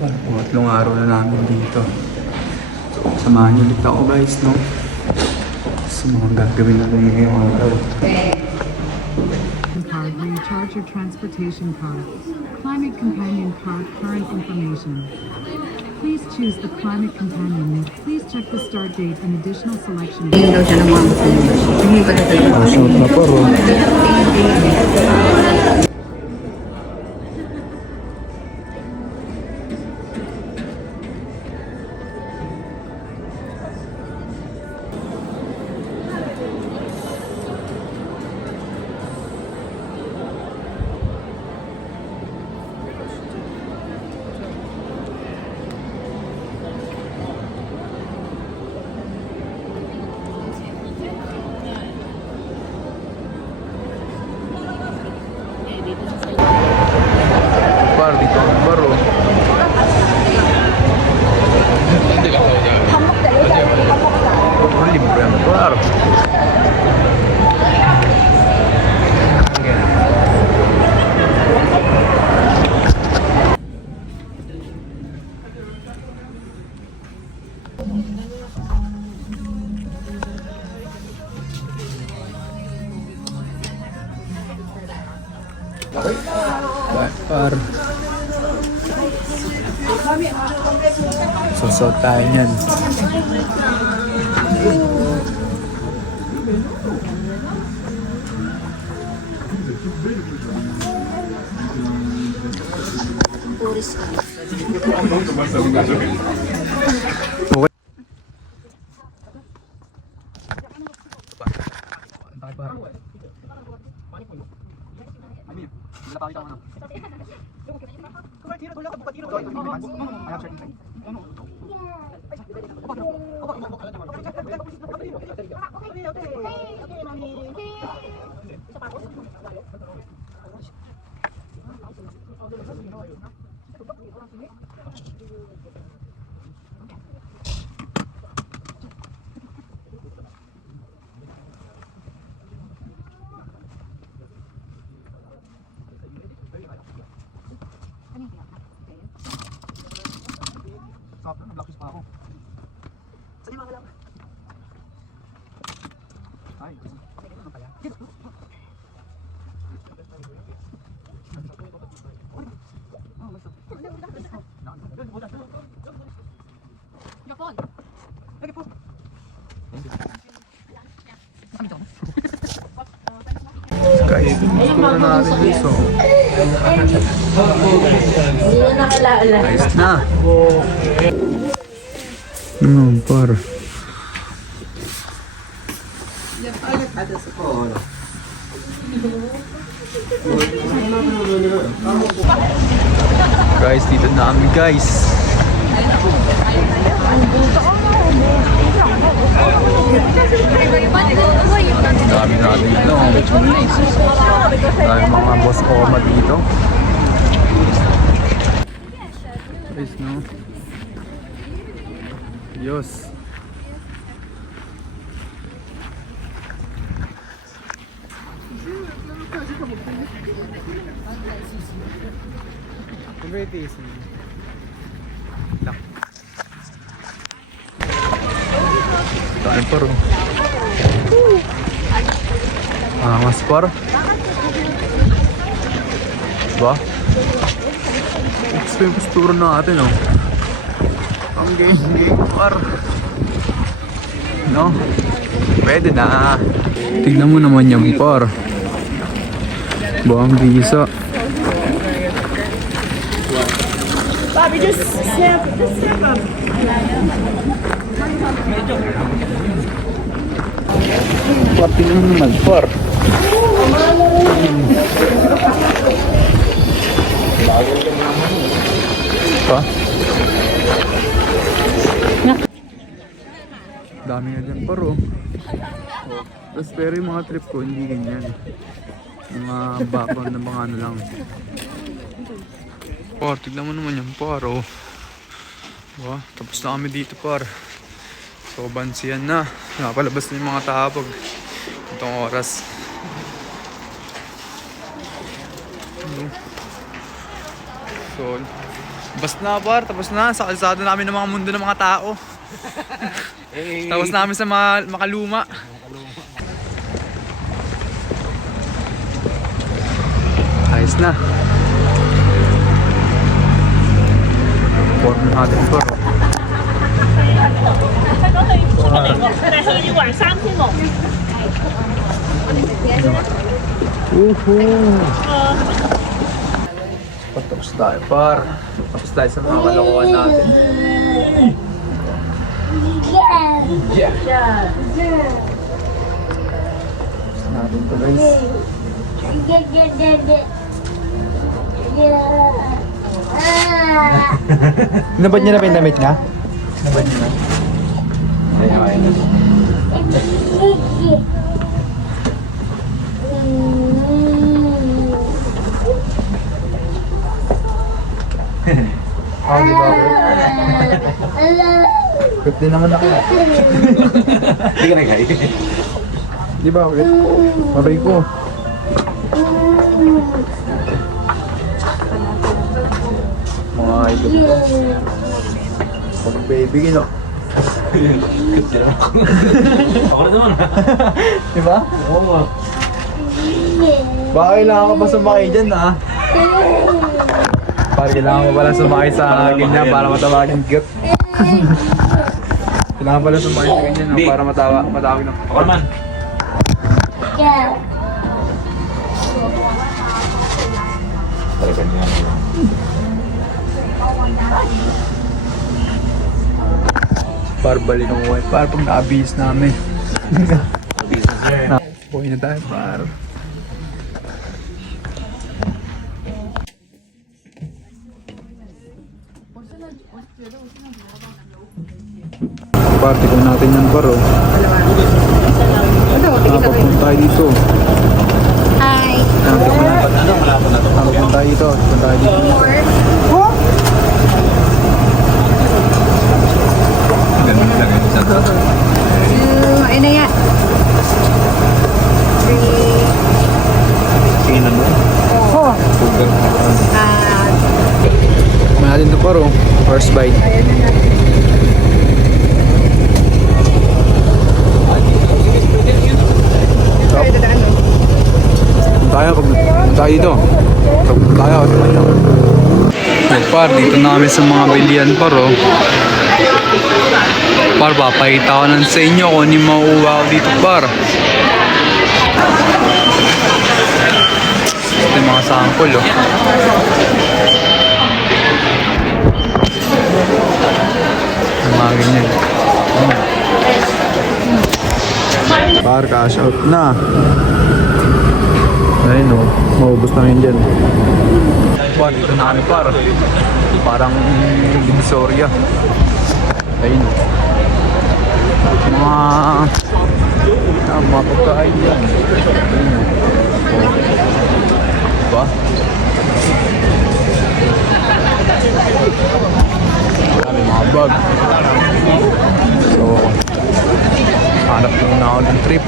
Tatlong araw na namin dito. Samahan niyo ulit ako guys, no? Sa mga gagawin natin ngayong araw. Card, recharge your transportation card. Climate Companion card current information. Please choose the Climate Companion. Please check the start date and additional selection. Shoot na po, bro. Par, dito ang baro. Libre ang par. Par. Susot tayo niyan. Naglakis pa ako. Saan yung mga lang? Ay, ano kaya? Japon! Japon! Guys, gusto na natin guys, oh. Ayos na. Par. Guys, dito na kami guys. Dami natin dito. Dami mga boss Oma dito. Guys, no? Diyos. Kumbetis. Dami pa rin. Mas par. Diba? Ito yung postura natin, oh. Ang game par. No? Pwede na. Tignan mo naman yung par. Buang bisa. Bobby, just snap them. Pati naman par. Pa? Dami na dyan paro. Tapos pero yung mga trip ko hindi ganyan. Mga background na mga ano lang. Par, tignan mo naman yung paro. Diba? Tapos na kami dito par. So bansiyan na. Nakapalabas na yung mga tahapag. Itong oras. So Tapos na par, tapos na. Sa kalsada namin ng mga mundo ng mga tao. Tapos namin sa mga makaluma. Ayos na. Form natin par. 但是你晚上听懂？ Tapos tayo par. Tapos tayo sa mga kalokohan natin. Tapos natin to guys. Nabad niya na ba yung damit niya? Nabad niya na? Ayun, ayun. Oh, di ba? Quit din naman ako. Hindi ka naghay. Di ba? Quit. Mabay ko. Mga idol ko. Pag baby, no? Ako na naman. Di ba? Oo nga. Baka kailangan ka pa sumakay dyan, ha? Para kailangan mo pala sumakay sa ganyan para matawag ng cute. Kailangan pala sumakay sa ganyan, no? Para matawag ng Ako naman. Talaga niya. para balik ng buhay. Para pag na-abuse namin. Buhay na tayo, par. Party ko natin yan, par, oh. Napapunta tayo dito. Hi. Napapunta tayo dito. Napapunta tayo dito. Ganun lang yun sa tato. Ano yan? 3. Tingnan mo. Kumain natin ito, par, oh. First bite. Tayo dito. Tayo. Par, dito na kami sa mga bilian, par, oh. Par, papakita ko lang sa inyo kung ano yung mauuwa ko dito, par. Ito yung mga sample, oh. Yung mga ganyan. Par, cash out na. Ayun, oh. Maubos na yun dyan. Par, dito na kami, par. Parang Divisoria. Ayun. Mga pagkain yan. Ayun. Diba? Marami mga bag. So, hanap muna ako ng trip.